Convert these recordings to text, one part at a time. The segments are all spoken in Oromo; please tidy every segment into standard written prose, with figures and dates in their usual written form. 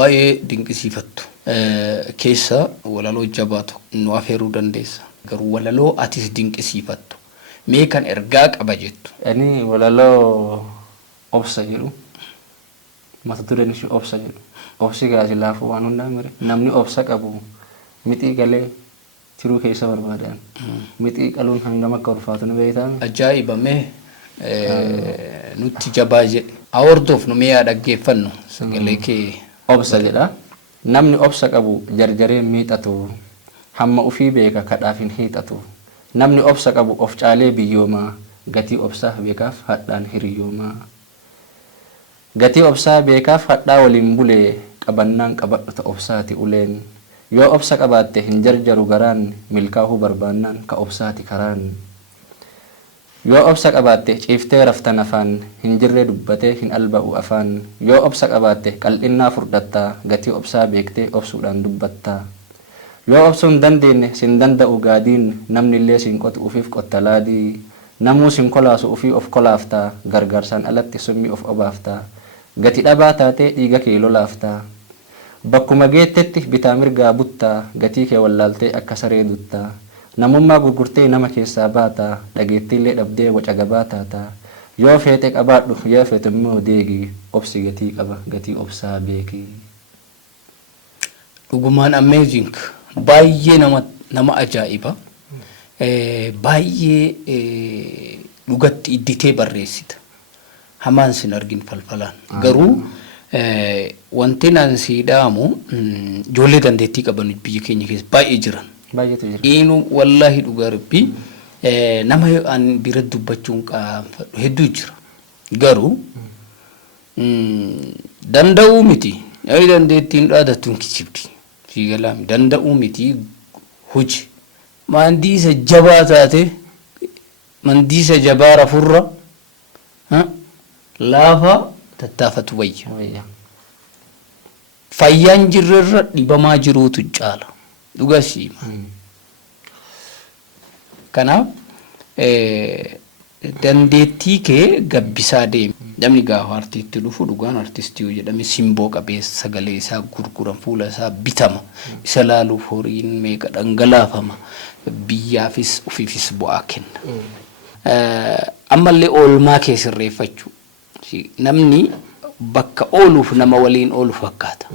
baay'ee dinqisiifattu. Keessa walaloo jabaatu nu afeeruu dandeessa. Garuu walaloo atis dinqisiifattu. Mee kan ergaa qaba jettu. Ani walaloo obsa jedhu. Mata dureen ishee obsa jedhu. Obsi gaasi laafuu waan hundaa mire. Namni obsa qabu mixii galee tiruu keessa barbaadan. Mixii qaluun hangam akka ulfaatu ni beektaa? Ajaa'iba mee nutti jabaa jedhe. Hordoof nu mee dhaggeeffannu sagalee kee. Obsa jedha. Namni obsa qabu jarjaree miixatu hamma ufii beeka kadhaaf hin hiixatu. Namni obsa qabu of caalee biyyoomaa gatii obsaa beekaaf hadhaan hiriyoomaa. Gatii obsaa beekaaf hadhaa waliin bulee qabannaan qabadhuta obsaati uleen. Yoo obsa qabaatte hin jarjaru garaan milkaa'uu barbaannaan ka obsaati karaan. Yoo obsa qabaatte ciiftee raftan afaan hin jirre dubbatee hin alba'u afaan. Yoo obsa qabaatte qal'innaa furdhattaa gatii obsaa beektee obsuudhaan dubbattaa. Yoo obsuun dandeenye sin danda'u gaadiin namni illee sin qotu ufiif qottalaadii. Namuu sin kolaasu ufii of kolaaftaa gargaarsaan alatti summii of obaaftaa. Gati dhabaa taatee dhiiga kee lolaaftaa. Bakkuma geettetti bitaa mirgaa buttaa gatii kee wallaaltee akka saree duttaa. Namummaa gurgurtee nama keessaa baataa dhageettiillee dhabdee waca gabaa taataa. Yoo feete qabaadhu yoo feete immoo deegi obsi gatii qaba gatii obsaa beeki. Dhugumaan amazing baay'ee nama ajaa'iba. Baay'ee dhugatti idditee barreessita. Hamaan sin argin falfalaan. Garuu wanti naan sii dhaamu ijoollee dandeettii qaban biyya keenya keessa baay'ee jiran. Baay'eetu jira. Inu wallahi dhugaa rabbii nama an bira dubbachuun qaanfadhu hedduu jira. Garuu danda'uu miti. Yoo dandeettiin dhaadatuun kijibdi. Fiigalaami danda'uu miti huji. Mandiisa jabaa taate mandiisa jabaa rafurra laafa tattaafatu wayya. Fayyaan jirrerra dhibamaa jiruutu caala. Dhugasii. Kanaaf dandeettii kee gabbisaa deemi. Namni gaafa artiitti dhufu dhugaan artistii jedhame simboo qabeessa sagalee isaa gurguran fuula isaa bitama. Isa laaluuf horiin meeqa dhangalaafama. Biyyaafis ofiifis bu'aa kenna. Ammallee oolmaa kee sirreeffachuu. Namni bakka ooluuf nama waliin oolu fakkaata.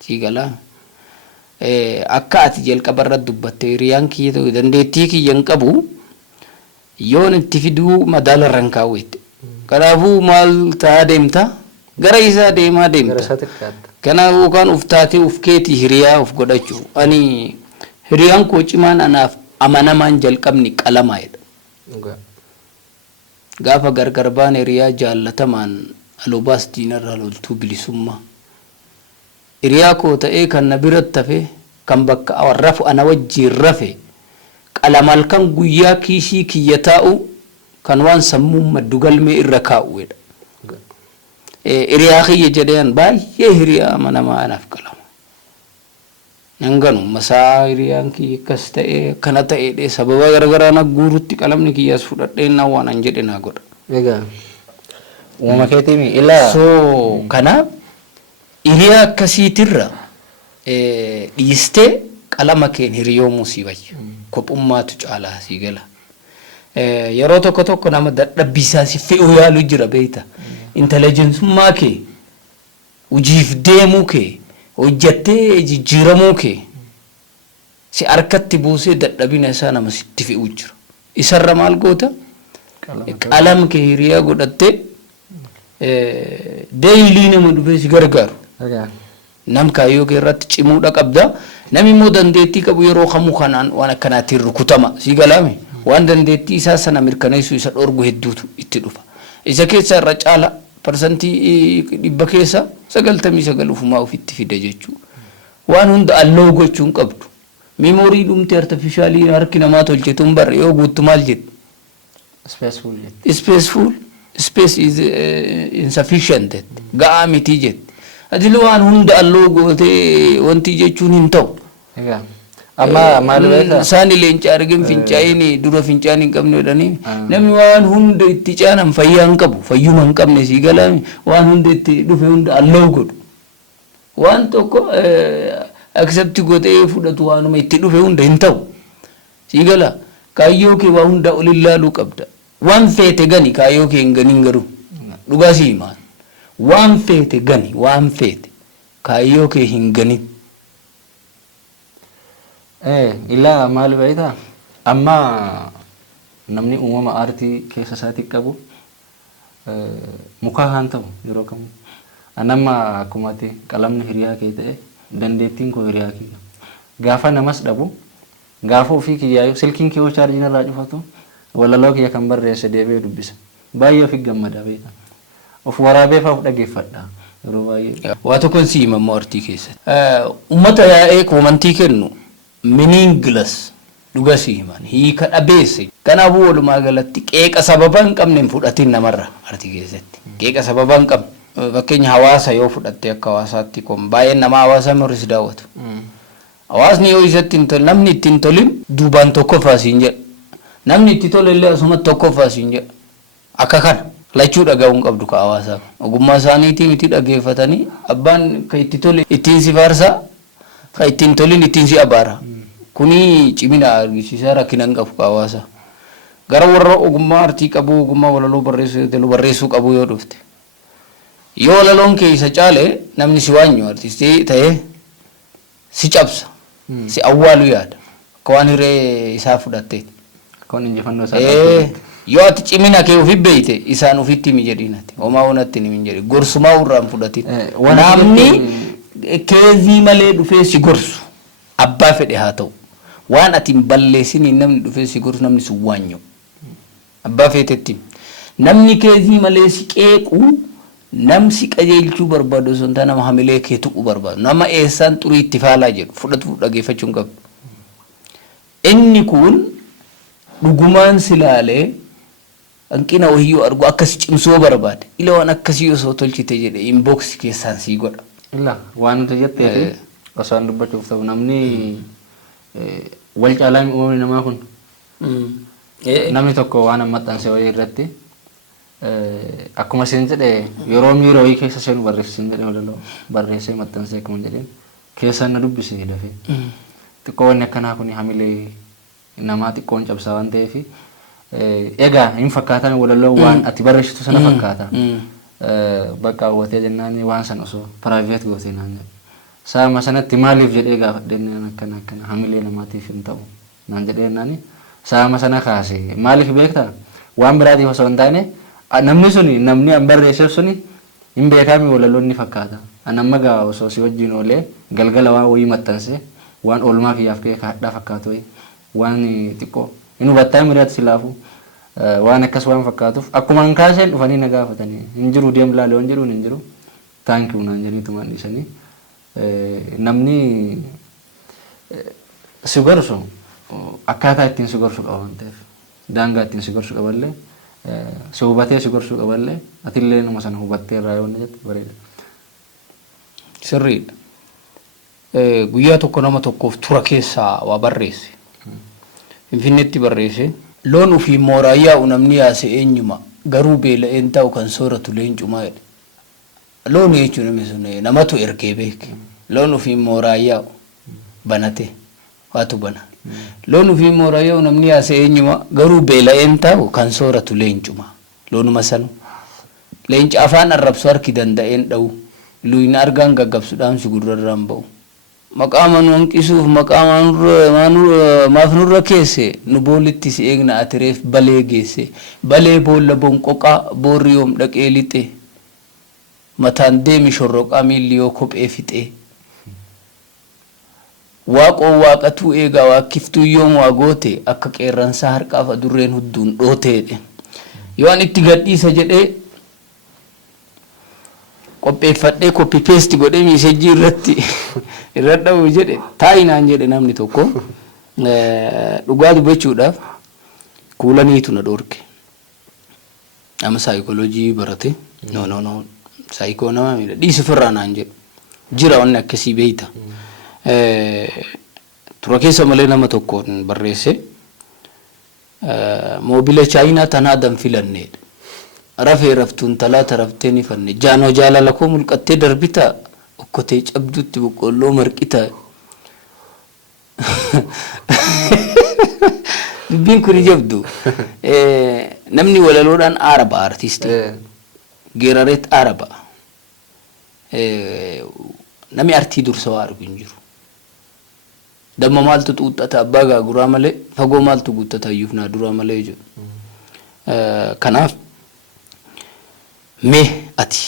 Siigalaa. Akka ati jalqabarra dubbatte hiriyaan kiyya ta'u dandeettii kiyyan qabu yoon itti fiduu madaala irraan kaawwette. Kanaafuu maal ta'aa deemta? Gara isaa deemaa deemta. Kanaaf yookaan uf taatee uf keetii hiriyaa uf godhachuu. Ani hiriyaan koo cimaan anaaf amanamaan jalqabni qalamaa jedha. Gaafa gargar baan hiriyaa jaallatamaan alobaas diinarraa loltuu bilisummaa. Hiriyaa koo ta'ee kan na biratti hafe kan bakka rafu ana wajjiin rafe qalama halkan guyyaa kiisii kiyya taa'u kan waan sammuun maddu galmee irra kaa'uudha. Hiriyaa kiyya jedheen baay'ee hiriyaa amanamaa anaaf qalama. Nanganu masaa hiriyaan kiyya akkas ta'ee kana ta'ee sababa garagaraa na guurutti qalamni kiyyaas fudhadhee na waan an jedhe naa godha. Egaa uumama keetii ilaa. So kanaaf hiriyaa akkasiitirra dhiistee qalama keen hiriyoomuu sii wayya. Kophummaatu caalaa sii gala. Yeroo tokko nama dadhabbisaa si fe'uu yaalu jira beekta. Intelligensummaa kee hojiif deemuu kee hojjattee jijjiiramuu kee si harkatti buusee dadhabina isaa nama sitti fe'uu jira. Isarra maal goota? Qalama kee hiriyaa godhattee deeyilii nama dhufee si gargaaru. Nam kaayyoo kee irratti cimuudha qabda. Namni immoo dandeettii qabu yeroo kamuu kanaan waan akkanaatiin rukutama. Si galaame waan dandeettii isaa sana mirkaneessuu isa dhorgu hedduutu itti dhufa. Isa keessa irra caala parsantii 100 keessa 99 ofitti fida jechuudha. Waan hunda alloo gochuun qabdu. Meemoorii dhumte artificiaalii harki namaa tolchetuun barre yoo guuttu maal jedhu? Spaceful. Space is insufficient. Ga'aa miti jedhu. Adil waan hunda alloo gootee wanti jechuun hin ta'u. Amma maal beektaa? Saani leenca argin fincaa'een dura fincaan hin qabne jedhanii namni waan hunda itti caanan fayyaa hin qabu fayyuma hin qabne sii galaami waan hunda itti dhufe hunda alloo godhu waan tokko accept godhee fudhatu waanuma itti dhufe hunda hin ta'u. Sii gala kaayyoo kee waa hunda ol ilaaluu qabda. Waan feete gani kaayyoo kee hin ganin garuu dhugaa sii himaan. Waan feete gani waan feete kaayyoo kee hin ganin. Illaa maal beektaa amma namni uumama aartii keessa isaatii qabu mukaa haan ta'u yeroo kamu anamma akkuma qalamni hiriyaa kee ta'e dandeettiin koo hiriyaa kee gaafa namas dhabu gaafa ofii kiyyaayu silkiin kee chaarjiin irraa cufatu walaloo kiyya kan barreesse deebee dubbisa baay'ee ofi gammada beeka of waraabee fa'aa dhageeffadha yeroo baay'ee. Waa tokkoon si himammoo aartii keessatti. Uummata yaa'ee koomantii kennu meaningless dhuga si himan hiika dhabeesse. Kanaafuu walumaa galatti qeeqa sababa hin qabne hin fudhatin namarra aartii keessatti. Qeeqa sababa hin qabne. Fakkeenya hawaasa yoo fudhatte akka hawaasaatti kun baay'een nama hawaasa morris daawwatu. Hawaasni yoo isatti hin tole namni itti hin tolin duubaan tokkoffaa siin jedha. Namni itti tole illee asumatti tokkoffaa siin jedha. Akka kana lachuu dhagahuun qabdu ka hawaasaa. Ogummaa isaaniitiin itti dhageeffatanii abbaan ka itti tole ittiin si faarsaa ka ittiin tolin ittiin si abaara. Kuni cimina argisiisaa rakkina hin qabu ka hawaasaa. Gara warra ogummaa aartii qabu ogummaa walaloo barreessuu qabu yoo dhufte. Yoo walaloon kee isa caale namni si waanyu artistii ta'ee si cabsa si awwaalu yaada akka waan hiree isaa fudhatte kun injifannoo isaa yoo ati cimina kee ofi beeyte isaan ofitti himi jedhiinati homaa wanatti himi jedhi gorsumaa urraan fudhatin namni keezii malee dhufee si gorsu abbaa fedhe haa ta'u waan ati hin balleessiniin namni dhufee si gorsu namni si waanyu abbaa feetetti namni keezii malee si qeequ namsi qajeelchuu barbaadu sun ta nama hamilee kee tuqu barbaadu nama eessaan xurii itti faalaa jedhu fudhatu dhageeffachuu hin qabdu. Inni kun dhugumaan silaalee hanqina wahiyyoo argu akkas cimsuu barbaade ila waan akkasii osoo tolchite jedhe inbox keessaan sii godha. Illa waan nuti jettee osoo an dubbachuuf ta'u namni wal caalaa uumamni namaa kun namni tokko waan maxxanse wayii irratti akkuma isin jedhe yeroo miiroo keessa seenu barreessin jedhe walaloo barreessee maxxansee akkuma jedheen keessaan na dubbise dafee xiqqoo wanni akkanaa kun hamilee namaa xiqqoon cabsaa waan ta'eef egaa hin fakkaatan walaloo waan ati barreessitu sana fakkaata bakka hawwatee jennaan waan san osoo private gootee naan jedhe saama sanatti maaliif jedhee gaafadheen akkana hamilee namaatiif hin ta'u naan jedhee naani saama sana kaase maaliif beektaa waan biraatiif osoo hin taane namni suni namni an barreesseef suni hin beekami walaloonni fakkaata anamma gaa osoo si wajjin oolee galgala waan wayii maxxanse waan oolmaa kiyyaaf kee kaadhaa fakkaatu waan xiqqoo hin hubattaa miraatti silaafu waan akkas waan fakkaatuuf akkuma hin kaaseen dhufanii na gaafatanii hin jiru deem laalee waan jiru hin jiru taankii naan jedhaniitumaan dhiisanii namni si gorsu akkaataa ittiin si gorsu qaba waan ta'eef daangaa ittiin si gorsu qaballee si hubatee si gorsuu qaballee atillee nama sana hubattee irraa yoo jette bareeda. Sirriidha. Guyyaa tokko nama tokkoof tura keessaa waa barreesse. Finfinneetti barreesse. Loon ofii mooraa yaa'u namni yaase eenyuma garuu beela'een ta'u kan sooratu leencumaa jedhe. Loon jechuun namni sun namatu ergee beeke. Loon ofii mooraa yaa'u banate waatu bana. Loon ofii mooraa yaa'u namni yaase eenyuma garuu beela'een ta'u kan sooratu leencuma. Loonuma sanu. Leenci afaan arrabsu harki danda'een dha'u. Luyina argaan gaggabsuudhaan si gurrarraan ba'u. Maqaa manuu hanqisuuf maqaa maaf nurra keesse nu boolitti si eegna atireef balee geesse. Balee boolla bonqoqaa boorri yoom dhaqee lixe. Mataan deemi shorroqaa miilli yoo kophee fixe. Waaqoo waaqatuu eegaa waaqiftuu yoom waa goote akka qeerransaa harkaaf adurreen hudduun dhooteedhe. Yoo an itti gadhiisa jedhee qopheeffadhee copy paste godhee miisejii irratti irra dha'u jedhe taa'inaan jedhe namni tokko dhugaa dubbachuudhaaf kuulaniitu na dhorke. Nama saayikooloojii barate no saayikoo nama miidha dhiisi firraa naan jedhe jira wanni akkasii beeyta. Tura keessa malee nama tokkoon barreesse moobila chaayinaa tanaa dan filanneedha. Rafee raftuun talaata raftee ni fanne jaanoo jaalala koo mulqattee darbita okkotee cabdutti boqqolloo marqita dubbiin kun jabdu namni walaloodhaan araba artistii geerareet araba nami artii dursa waa argu hin jiru damma maaltu xuuxxata abbaa gaaguraa malee fagoo maaltu guuttata iyyuuf naa duraa malee jedhu kanaaf mee ati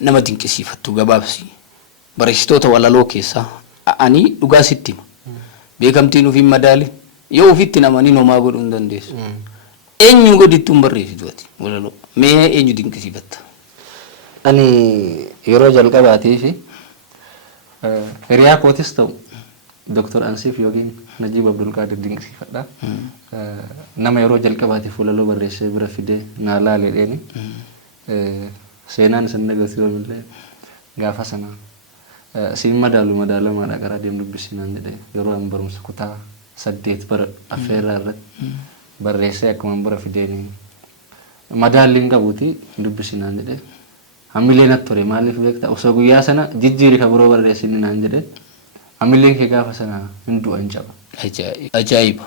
nama dinqisiifattu gabaabsi barreessitoota walaloo keessaa ani dhugaa sitti hima beekamtiin ufiin madaali yoo ufitti namanii nomaa godhuu hin dandeessu eenyu godittuun barreessitu ati walaloo mee eenyu dinqisiifatta ani yeroo jalqabaatii fi hiriyaa kootis ta'u Dr. Ansiif yookiin Najiib Abdulqaadir dinqisiifadha. Nama yeroo jalqabaatiif walaloo barreessee bira fidee naa laaleedheeni seenaan isin agarsiisamillee gaafa sana siin madaalamaadha gara deemu dubbisinaan jedhee yeroo an barumsa kutaa 8 bara affeerraa irratti barreessee akkuma bira fideeni madaalliin qabuuti dubbisinaan jedhee hamileen attore maaliif beekta osoo guyyaa sana jijjiiri ka biroo barreessini naan jedhee hamileen kee gaafa sana hin du'an jaba ajaa'iba